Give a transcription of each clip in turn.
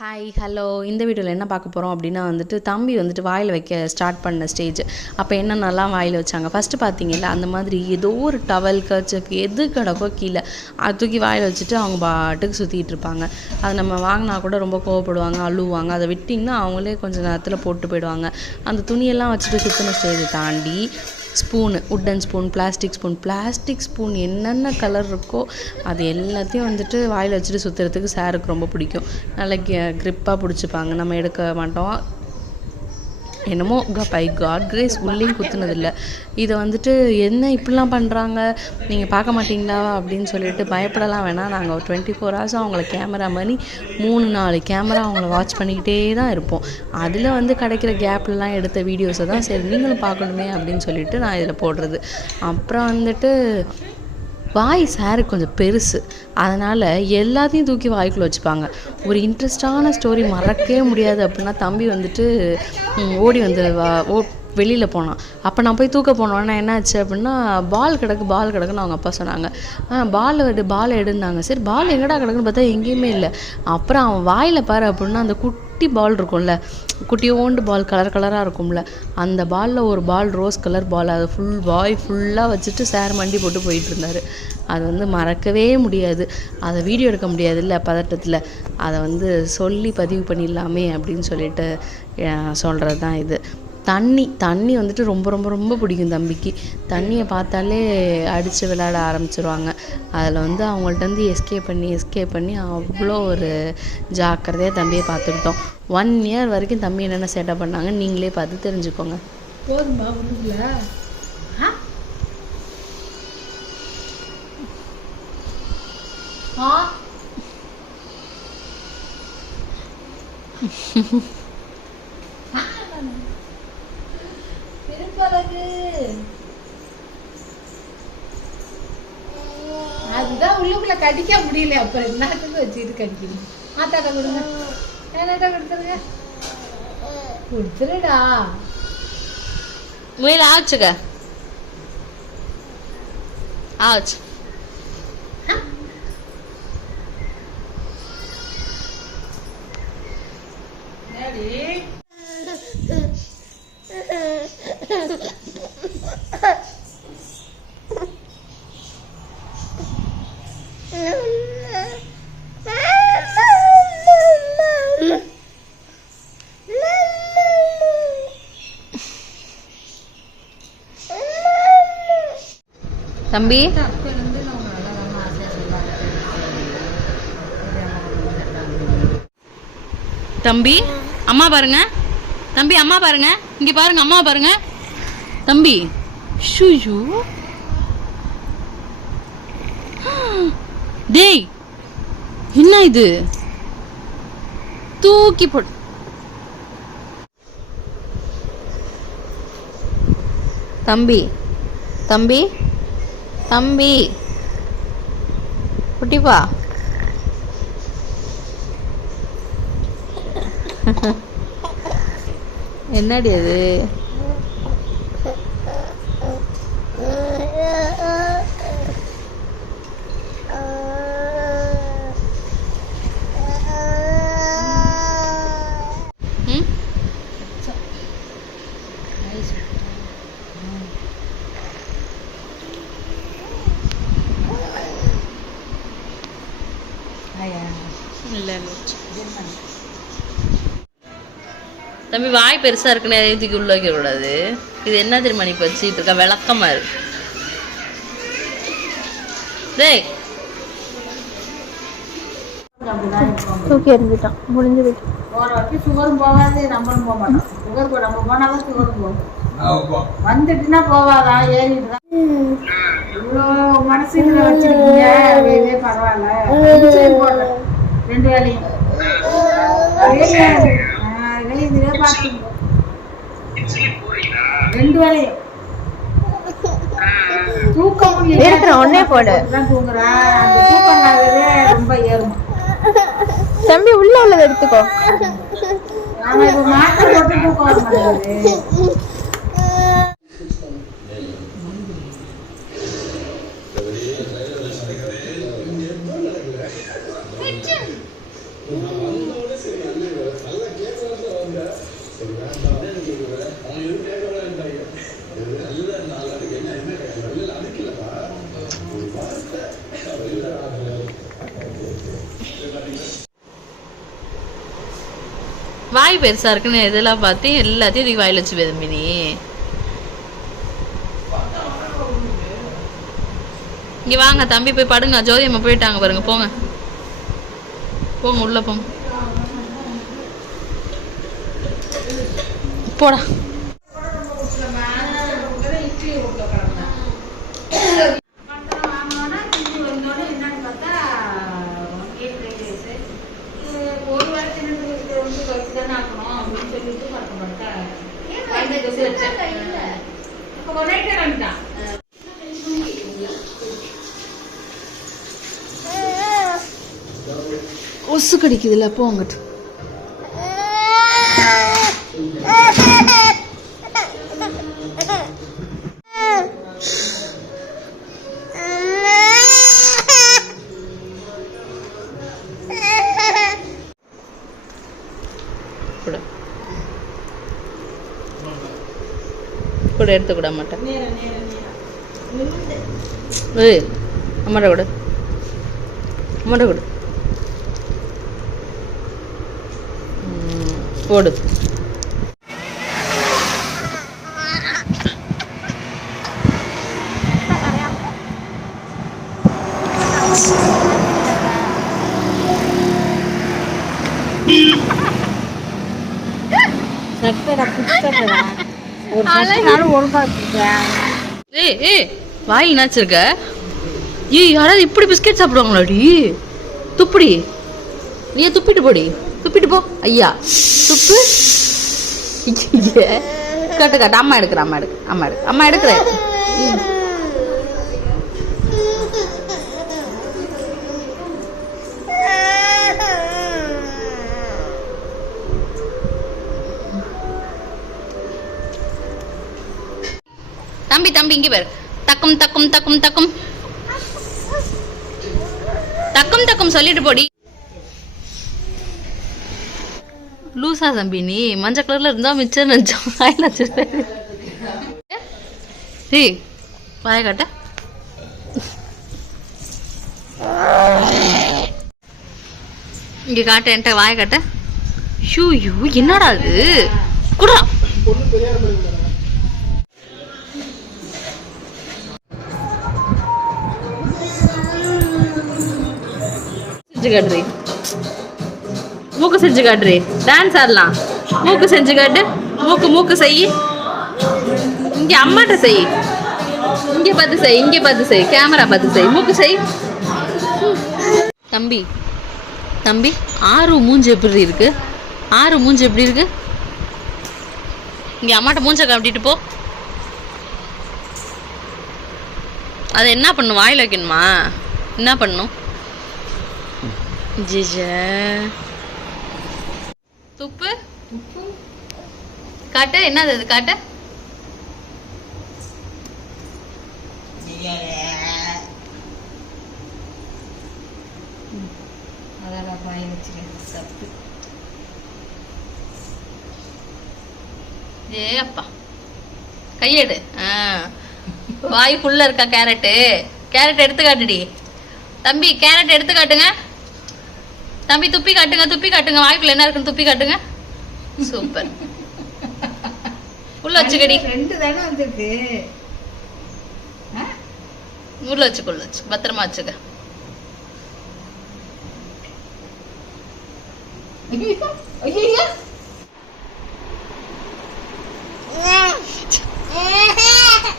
Hi hello இந்த வீடியோவில் என்ன பார்க்க போகிறோம் அப்படின்னா தம்பி வாயில் வைக்க ஸ்டார்ட் பண்ண ஸ்டேஜ். அப்போ என்னென்னலாம் வாயில் வச்சாங்க ஃபஸ்ட்டு பார்த்தீங்கல்ல, அந்த மாதிரி ஏதோ ஒரு டவல் கர்ச்சப் எது கிடக்கோ கீழே அது தூக்கி வாயில் வச்சுட்டு அவங்க பாட்டுக்கு சுற்றிட்டு இருப்பாங்க. அதை நம்ம வாங்கினா கூட ரொம்ப கோவப்படுவாங்க, அழுவாங்க. அதை விட்டிங்கன்னா அவங்களே கொஞ்சம் நேரத்தில் போட்டு போயிடுவாங்க. அந்த துணியெல்லாம் வச்சுட்டு சுற்றின ஸ்டேஜை தாண்டி spoon, wooden spoon, plastic spoon என்னென்ன கலர் இருக்கோ அது எல்லாத்தையும் வாயில் வச்சுட்டு சுற்றுறதுக்கு சாருக்கு ரொம்ப பிடிக்கும். நல்லா க்ரிப்பாக பிடிச்சிப்பாங்க, நம்ம எடுக்க மாட்டோம். என்னமோ பை காட் கிரேஸ் உள்ளேயும் குத்துனதில்லை. இதை என்ன இப்படிலாம் பண்ணுறாங்க, நீங்கள் பார்க்க மாட்டிங்களா அப்படின்னு சொல்லிட்டு பயப்படலாம் வேணாம். நாங்கள் ஒரு 24 hours அவங்கள கேமரா மாதிரி 3-4 கேமரா அவங்கள வாட்ச் பண்ணிக்கிட்டே தான் இருப்போம். அதில் கிடைக்கிற கேப்லலாம் எடுத்த வீடியோஸை தான் சரி நீங்களும் பார்க்கணுமே அப்படின்னு சொல்லிட்டு நான் இதில் போடுறது. அப்புறம் வாய் சாருக்கு கொஞ்சம் பெருசு, அதனால் எல்லாத்தையும் தூக்கி வாய்க்குள்ளே வச்சுப்பாங்க. ஒரு இன்ட்ரெஸ்டான ஸ்டோரி மறக்கவே முடியாது அப்படின்னா தம்பி ஓடி வெளியில் போனான். அப்போ நான் போய் தூக்க போனோன்னா என்னாச்சு அப்படின்னா பால் கிடக்குன்னு அவங்க அப்பா சொன்னாங்க. பால் எடுன்னாங்க. சரி பால் எங்கடா கிடக்குன்னு பார்த்தா எங்கேயுமே இல்லை. அப்புறம் அவன் வாயில் பாரு அப்படின்னா அந்த குட்டி பால் இருக்கும்ல, குட்டியோண்டு பால் கலராக இருக்கும்ல, அந்த பாலில் ஒரு பால் ரோஸ் கலர் பால், அதை வாய் ஃபுல்லாக வச்சுட்டு சார் மண்டி போட்டு போயிட்டு இருந்தார். அது மறக்கவே முடியாது. அதை வீடியோ எடுக்க முடியாதுல்ல பதட்டத்தில், அதை சொல்லி பதிவு பண்ணிடலாமே அப்படின்னு சொல்லிட்டு சொல்கிறது தான் இது. தண்ணி ரொம்ப ரொம்ப ரொம்ப பிடிக்கும் தம்பிக்கு. தண்ணியை பார்த்தாலே அடித்து விளையாட ஆரம்பிச்சிருவாங்க. அதில் அவங்கள்ட்ட எஸ்கேப் பண்ணி அவ்வளோ ஒரு ஜாக்கிரதையாக தம்பியை பார்த்துக்கிட்டோம். 1 year வரைக்கும் தம்பி என்னென்ன சேட்டை பண்ணாங்க நீங்களே பார்த்து தெரிஞ்சுக்கோங்க. போதுமா அதுதான் உள்ளுக்குள்ள கடிக்க முடியல. அப்புறம் எல்லாத்துக்கும் வச்சுட்டு கடிக்கணும். மாத்தாட்ட கொடுங்க, ஏன்னாட்டா கொடுத்துருங்க, கொடுத்துருடா. முயல் ஆச்சுக்க ஆச்சு. தம்பி தம்பி அம்மா பாருங்க, தம்பி அம்மா பாருங்க, இங்க பாருங்க அம்மா பாருங்க தம்பி. ஷூ டேய் என்ன இது, தூக்கி போடு. தம்பி தம்பி தம்பி குட்டிப்பா என்னடி அது, தம்பி வாய் பெருசா இருக்குன்னு எதையும் தூக்கி உள்ள வைக்க கூடாது. இது என்ன தெரியுமா நீ வச்சுட்டு இருக்க, விளக்கமா இருக்கு. டேய் தூக்கி எறிஞ்சிட்டான், முடிஞ்சு போயிட்டு. சுகரும் போகாது, நம்மளும் போக மாட்டோம். சுகர் நம்ம போனாதான் சுகரும் போகும். வந்துட்டுன்னா போவாதா, ஏறிட்டு தான். இவ்வளோ மனசு இதில் வச்சிருக்கீங்க, இதே பரவாயில்ல. போடுறேன் 2 வேலையும் இதுவே பார்த்துங்க, 2 வேலையும் தூக்கம் ஒன்னே போடு தூங்குறா. அந்த தூக்கம் ரொம்ப ஏறும். தம்பி உள்ள உள்ளதை எடுத்துக்கோ. நாம இப்ப மாத்திரை போட்டு தூக்கம் வர மாட்டேங்குது. வாய் பெருசா இருக்குன்னு இதெல்லாம் பார்த்து எல்லாத்தையும் இதுக்கு வாயில் வச்சு விரும்பினி. இங்க வாங்க தம்பி, போய் படுங்க. ஜோதி அம்மா போயிட்டாங்க பாருங்க. போங்க போங்க, உள்ள போங்க. போடா. கொசு கடிக்குதுல்ல, போங்கட்டு. கூட எடுத்து கூட மாட்டேன். ஏய் அம்மாட்ட கூட, அம்மாட்ட கூட போடு. வாயில் என்னாச்சிருக்க? ஏய் யாராவது இப்படி பிஸ்கெட் சாப்பிடுவாங்களாடி? துப்புடி, நீ துப்பிட்டு போடி, துப்பிட்டு போ. ஐயா துப்பு. கட்டு கட்டு. அம்மா எடுக்கிற, அம்மா எடுக்க, அம்மா எடுக்க, அம்மா எடுக்கிற. தம்பி தம்பி இங்க பாரு. தக்கும் தக்கும் தக்கும் தக்கும் தக்கும் தக்கும் சொல்லிட்டு போடி. லூசா தம்பி நீ? மஞ்சள் கலர்ல இருந்தா மிச்சம் நினைச்சோம். ஏய் வாய காட்ட. இங்க காட்ட, என்கிட்ட வாய காட்ட. ஷூ யூ என்னடா அது? குடா. செஞ்சு காட்டுறீ, மூக்கு செஞ்சு காட்டுறீ. டான்ஸ் ஆடலாம். மூக்கு செஞ்சு காட்டு. மூக்கு மூக்கு செய். இங்க அம்மாட்ட செய். இங்க பார்த்து செய், இங்க பார்த்து செய், கேமரா பார்த்து செய். மூக்கு செய். தம்பி தம்பி, ஆறு மூஞ்சி எப்படி இருக்கு? ஆறு மூஞ்சி எப்படி இருக்கு? இங்க அம்மாட்ட மூஞ்ச காட்டிட்டு போ. அதை என்ன பண்ணும்? வாயில் வைக்கணுமா? என்ன பண்ணும்? ஜிஜா துப்பு காட்ட. என்னது அது? காட்ட. அதெல்லாம் வாய் வச்சுக்க சப்பு. ஏ அப்பா கையெடு. வாய் ஃபுல்லா இருக்கா கேரட்டு? கேரட் எடுத்து காட்டுடி தம்பி. கேரட் எடுத்து காட்டுங்க தம்பி. துப்பி காட்டுங்க, துப்பி காட்டுங்க. வாய்க்குள்ள என்ன இருக்குன்னு துப்பி காட்டுங்க. சூப்பர். உள்ள வச்சுக்கடி. 2 தானே வந்திருக்கு. உள்ள வச்சுக்குள்ள வச்சு பத்திரமா வச்சுக்க.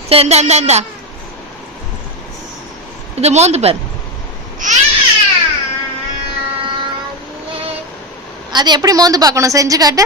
சரி இந்தா இந்தா இந்தா. இது மோந்து பாரு. அது எப்படி மோந்து பார்க்கணும்? செஞ்சு காட்டு.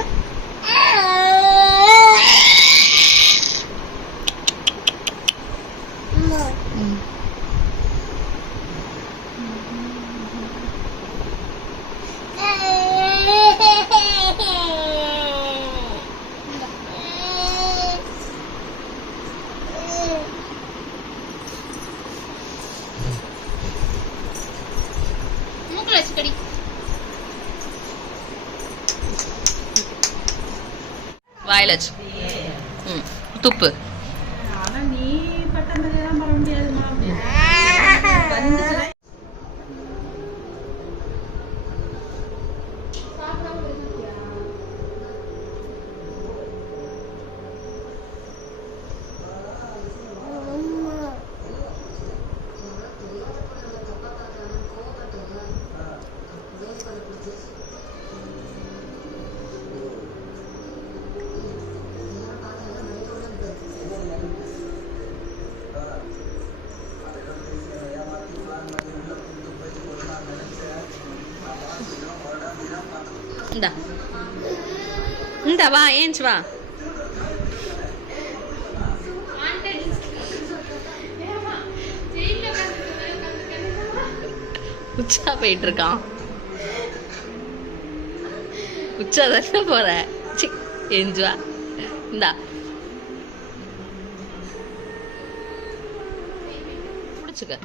மூக்குல வச்சுக்கடி. வாயில் வச்சு துப்பு. ஆனா நீ பட்டம் பண்ண முடியாதுமா. இந்தா இந்தா வா ஏஞ்சி வா. உச்சா போயிட்டு இருக்கான். உச்சா தானே போற. ஏஞ்சி வா. இந்தா பிடிச்சுக்க.